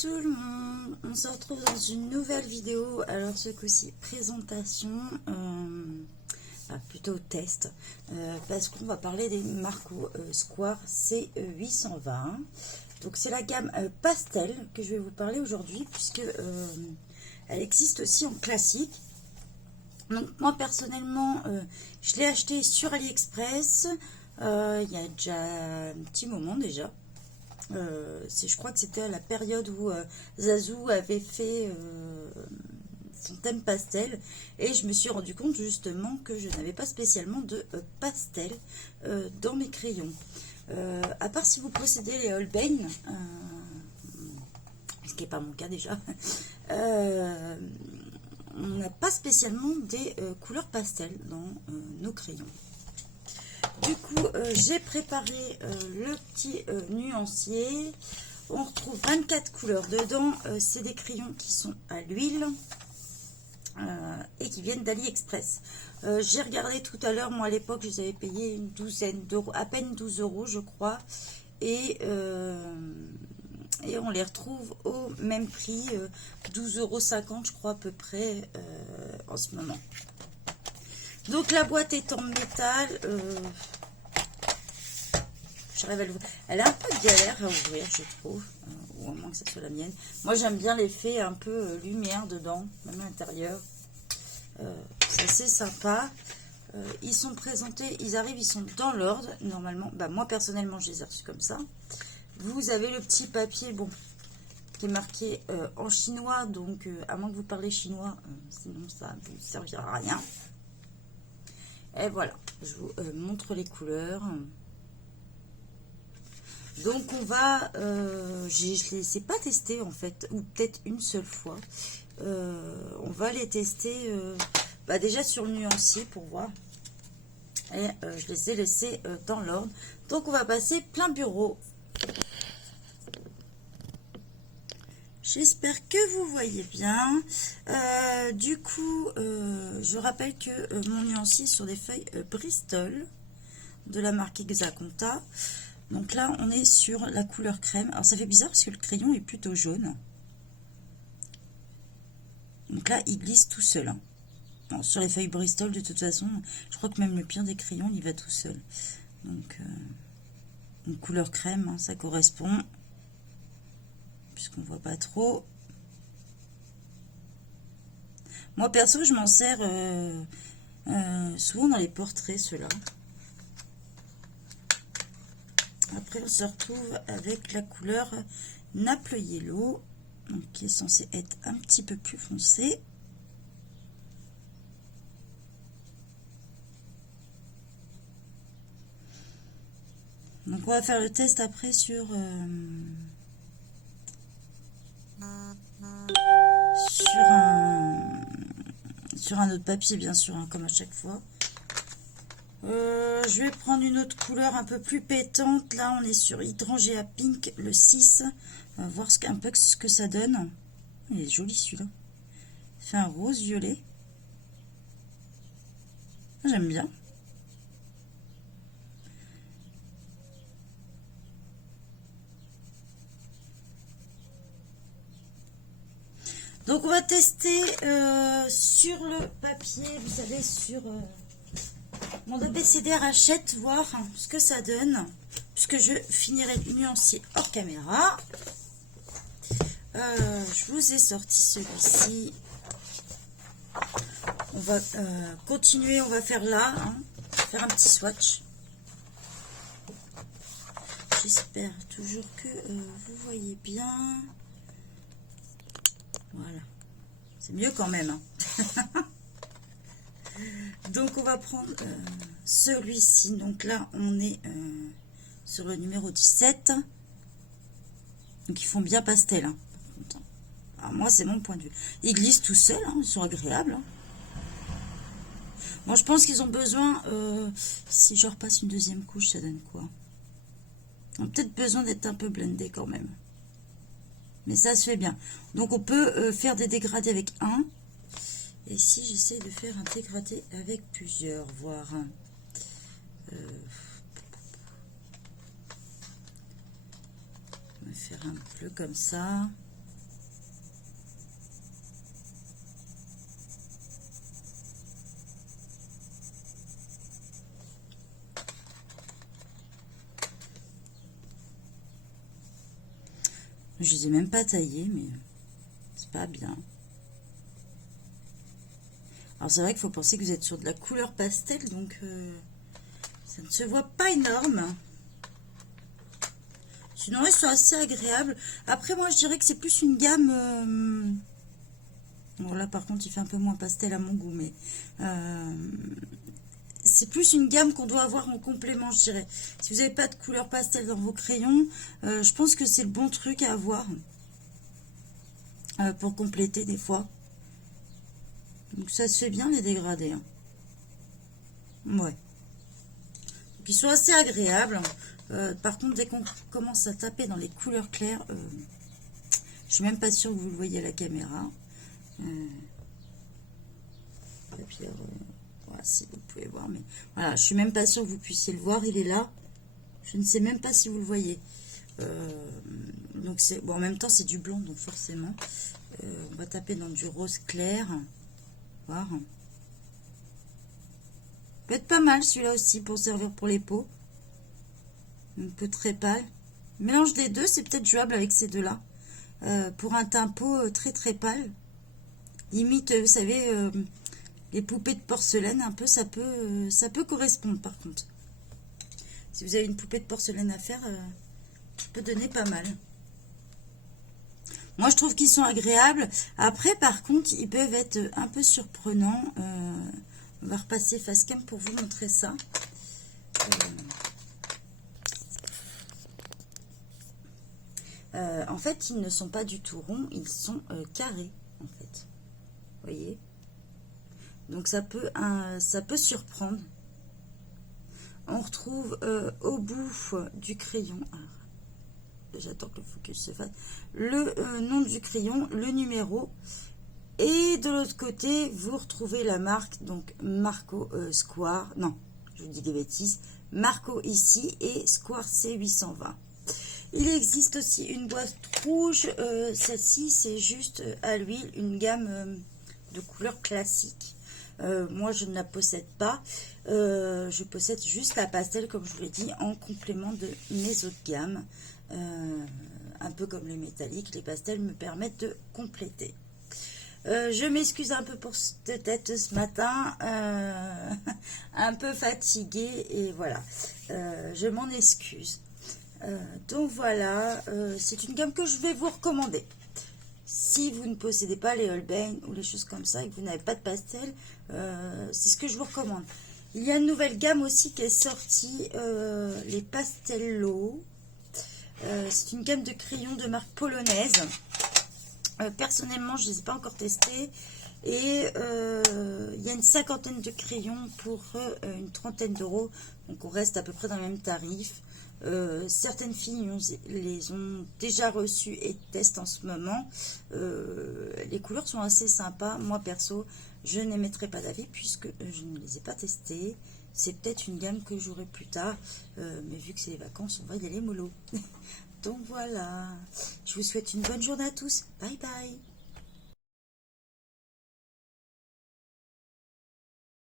tout le monde, on se retrouve dans une nouvelle vidéo. Alors ce coup-ci présentation, plutôt test, parce qu'on va parler des Marco Square C820. Donc c'est la gamme pastel que je vais vous parler aujourd'hui, puisque elle existe aussi en classique. Donc moi personnellement je l'ai acheté sur AliExpress il y a déjà un petit moment déjà. Je crois que c'était à la période où Zazou avait fait son thème pastel, et je me suis rendu compte justement que je n'avais pas spécialement de pastel dans mes crayons, à part si vous possédez les Holbein, ce qui n'est pas mon cas déjà. On n'a pas spécialement des couleurs pastel dans nos crayons. Du coup, j'ai préparé le petit nuancier. On retrouve 24 couleurs dedans. C'est des crayons qui sont à l'huile et qui viennent d'AliExpress. J'ai regardé tout à l'heure, moi à l'époque, je les avais payés une douzaine d'euros, à peine 12 euros, je crois. Et on les retrouve au même prix, 12,50 € je crois à peu près en ce moment. Donc la boîte est en métal. J'arrive à l'ouvrir. Elle a un peu de galère à ouvrir, je trouve, ou à moins que ce soit la mienne. Moi j'aime bien l'effet un peu lumière dedans, même à l'intérieur. C'est assez sympa. Ils sont présentés, ils arrivent, ils sont dans l'ordre normalement. Moi personnellement je les ai reçus comme ça. Vous avez le petit papier, bon, qui est marqué en chinois, donc à moins que vous parlez chinois, sinon ça ne vous servira à rien. Et voilà, je vous montre les couleurs. Donc on va, je ne les ai pas testés en fait, ou peut-être une seule fois. On va les tester déjà sur le nuancier pour voir. Et je les ai laissés dans l'ordre. Donc on va passer plein bureau. J'espère que vous voyez bien. Du coup, je rappelle que mon nuancier est sur des feuilles Bristol de la marque Hexaconta. Donc là, on est sur la couleur crème. Alors ça fait bizarre parce que le crayon est plutôt jaune. Donc là, il glisse tout seul. Hein. Bon, sur les feuilles Bristol, de toute façon, je crois que même le pire des crayons, il va tout seul. Donc, une couleur crème, hein, ça correspond. Puisqu'on voit pas trop. Moi perso je m'en sers souvent dans les portraits, ceux-là. Après on se retrouve avec la couleur Naples Yellow, donc qui est censée être un petit peu plus foncée. Donc on va faire le test après sur un autre papier, bien sûr, hein, comme à chaque fois. Je vais prendre une autre couleur un peu plus pétante. Là, on est sur Hydrangea Pink, le 6. On va voir un peu ce que ça donne. Il est joli celui-là. Il fait un rose violet. J'aime bien. Donc on va tester sur le papier, vous savez, sur mon abécédaire Hachette, voir ce que ça donne, puisque je finirai le nuancier hors caméra. Je vous ai sorti celui-ci. On va continuer, on va faire là, hein, faire un petit swatch. J'espère toujours que vous voyez bien. Voilà, c'est mieux quand même. Hein. Donc on va prendre celui-ci. Donc là on est sur le numéro 17. Donc ils font bien pastel. Hein. Alors moi c'est mon point de vue. Ils glissent tout seuls, hein, ils sont agréables. Hein. Moi je pense qu'ils ont besoin, si je repasse une deuxième couche, ça donne quoi? Ils ont peut-être besoin d'être un peu blendés quand même. Mais ça se fait bien. Donc on peut faire des dégradés avec un. Et si j'essaie de faire un dégradé avec plusieurs, voire on va faire un peu comme ça. Je les ai même pas taillés, mais c'est pas bien. Alors c'est vrai qu'il faut penser que vous êtes sur de la couleur pastel, donc ça ne se voit pas énorme. Sinon, ils sont assez agréables. Après, moi, je dirais que c'est plus une gamme... Bon, là, par contre, il fait un peu moins pastel à mon goût, mais... c'est plus une gamme qu'on doit avoir en complément, je dirais. Si vous n'avez pas de couleur pastel dans vos crayons, je pense que c'est le bon truc à avoir. Pour compléter des fois. Donc, ça se fait bien, les dégradés. Hein. Ouais. Donc, ils sont assez agréables. Par contre, dès qu'on commence à taper dans les couleurs claires, je suis même pas sûre que vous le voyez à la caméra. Voilà, si vous pouvez voir, mais voilà, je suis même pas sûre que vous puissiez le voir. Il est là. Je ne sais même pas si vous le voyez. Donc c'est bon, en même temps, c'est du blanc, donc forcément, on va taper dans du rose clair. Voir. Peut être pas mal celui-là aussi pour servir pour les peaux. Un peu très pâle. Mélange des deux, c'est peut-être jouable avec ces deux-là. Pour un teint peau très très pâle. Limite, vous savez, les poupées de porcelaine, un peu, ça peut correspondre par contre. Si vous avez une poupée de porcelaine à faire, ça peut donner pas mal. Moi, je trouve qu'ils sont agréables. Après, par contre, ils peuvent être un peu surprenants. On va repasser face cam pour vous montrer ça. En fait, ils ne sont pas du tout ronds, ils sont carrés, en fait. Vous voyez? Donc, ça peut surprendre. On retrouve au bout du crayon, j'attends que le focus se fasse, le nom du crayon, le numéro. Et de l'autre côté, vous retrouvez la marque, donc Marco Square, non, je vous dis des bêtises, Marco ici et Square C820. Il existe aussi une boîte rouge, celle-ci c'est juste à l'huile, une gamme de couleurs classiques. Moi je ne la possède pas, je possède juste la pastel comme je vous l'ai dit en complément de mes autres gammes. Un peu comme les métalliques, les pastels me permettent de compléter. Je m'excuse un peu pour cette tête ce matin, un peu fatiguée et voilà, je m'en excuse. Donc voilà, c'est une gamme que je vais vous recommander. Si vous ne possédez pas les Holbein ou les choses comme ça et que vous n'avez pas de pastel, c'est ce que je vous recommande. Il y a une nouvelle gamme aussi qui est sortie, les Pastello. C'est une gamme de crayons de marque polonaise. Personnellement, je ne les ai pas encore testés. Et il y a une cinquantaine de crayons pour une trentaine d'euros. Donc on reste à peu près dans le même tarif. Certaines filles les ont déjà reçues et testent en ce moment. Les couleurs sont assez sympas. Moi perso, je n'émettrai pas d'avis puisque je ne les ai pas testées. C'est peut-être une gamme que j'aurai plus tard. Mais vu que c'est les vacances, on va y aller mollo. Donc voilà. Je vous souhaite une bonne journée à tous. Bye bye.